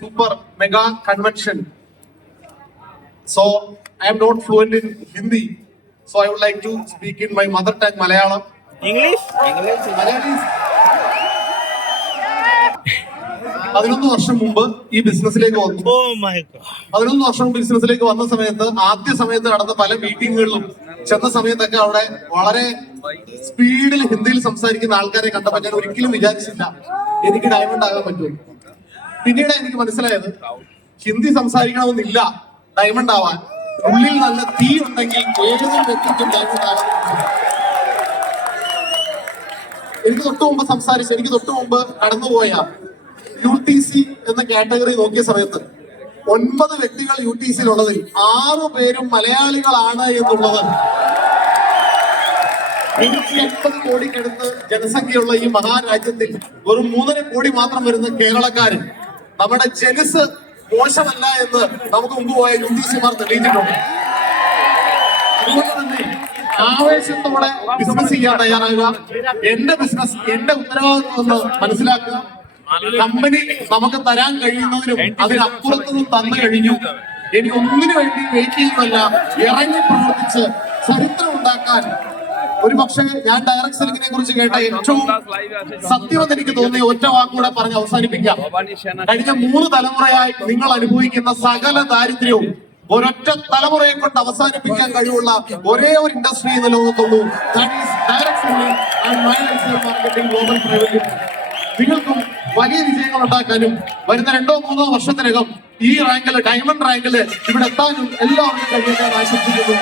super mega convention. So I am not fluent in Hindi, so I would like to speak in my mother tongue Malayalam. English? Malayalis. 11 വർഷം മുമ്പ് ഈ ബിസിനസ്സിലേക്ക് വന്നു. Oh my God. 11 വർഷം ബിസിനസ്സിലേക്ക് വന്ന സമയത്ത് ആദ്യ സമയത്ത് നടന്ന പല മീറ്റിങ്ങുകളിലും ചെന്ന സമയത്തൊക്കെ അവിടെ വളരെ സ്പീഡിൽ ഹിന്ദിയിൽ സംസാരിക്കുന്ന ആൾക്കാരെ കണ്ടപ്പോൾ ഞാൻ ഒരിക്കലും വിചാരിച്ചില്ല എനിക്ക് ഡയമണ്ട് ആകാൻ പറ്റും. പിന്നീട് എനിക്ക് മനസ്സിലായത് ഹിന്ദി സംസാരിക്കണമെന്നില്ല ഡയമണ്ട് ആവാൻ. ഉള്ളിൽ നല്ല തീ ഉണ്ടെങ്കിൽ ഏതൊരു വ്യക്തിക്കും ഡയമണ്ട് ആകാൻ പറ്റും. എനിക്ക് തൊട്ടു മുമ്പ് കടന്നുപോയ UTC എന്ന കാറ്റഗറി നോക്കിയ സമയത്ത് 9 വ്യക്തികൾ UTCയിലുള്ളതിൽ 6 പേരും മലയാളികളാണ് എന്നുള്ളത് 180 കോടിക്കടുത്ത് ജനസംഖ്യയുള്ള ഈ മഹാരാജ്യത്തിൽ വെറും 3.5 കോടി മാത്രം വരുന്ന കേരളക്കാരൻ നമ്മുടെ ജനസ് മോശമല്ല എന്ന് നമുക്ക് മുമ്പ് പോയ UTCമാർ തെളിയിച്ചിട്ടുണ്ട്. അതുപോലെ തന്നെ ആവേശത്തോടെ ബിസിനസ് ചെയ്യാൻ തയ്യാറാകുക. എന്റെ ബിസിനസ് എന്റെ ഉത്തരവാദിത്വം എന്ന് മനസ്സിലാക്കുക. കമ്പനി നമുക്ക് തരാൻ കഴിയുന്നതിനും അതിനപ്പുറത്തുനിന്നും തന്നു കഴിഞ്ഞു. എനിക്ക് ഒന്നിനു വേണ്ടി വെയിറ്റ് ചെയ്യുമല്ല, ഇറങ്ങി പ്രവർത്തിച്ച് ചരിത്രം ഉണ്ടാക്കാൻ. ഒരു പക്ഷേ ഞാൻ ഡയറക്ട് സെല്ലിങ്ങിനെ കുറിച്ച് കേട്ട ഏറ്റവും സത്യമെന്ന് എനിക്ക് തോന്നിയ ഒറ്റ വാക്കുകൂടെ പറഞ്ഞ് അവസാനിപ്പിക്കാം. കഴിഞ്ഞ 3 തലമുറയായി നിങ്ങൾ അനുഭവിക്കുന്ന സകല ദാരിദ്ര്യവും ഒരൊറ്റ തലമുറയെ കൊണ്ട് അവസാനിപ്പിക്കാൻ കഴിവുള്ള ഒരേ ഒരു ഇൻഡസ്ട്രി എന്ന ലോകത്തുള്ളൂ. Direct selling and my marketing global private limited. നിങ്ങൾക്കും വലിയ വിജയങ്ങൾ ഉണ്ടാക്കാനും വരുന്ന 2-3 വർഷത്തിനകം ഈ റാങ്കില് ഡയമണ്ട് റാങ്കില് ഇവിടെ എത്താനും എല്ലാവർക്കും കഴിയാൻ ആശംസിക്കുന്നു.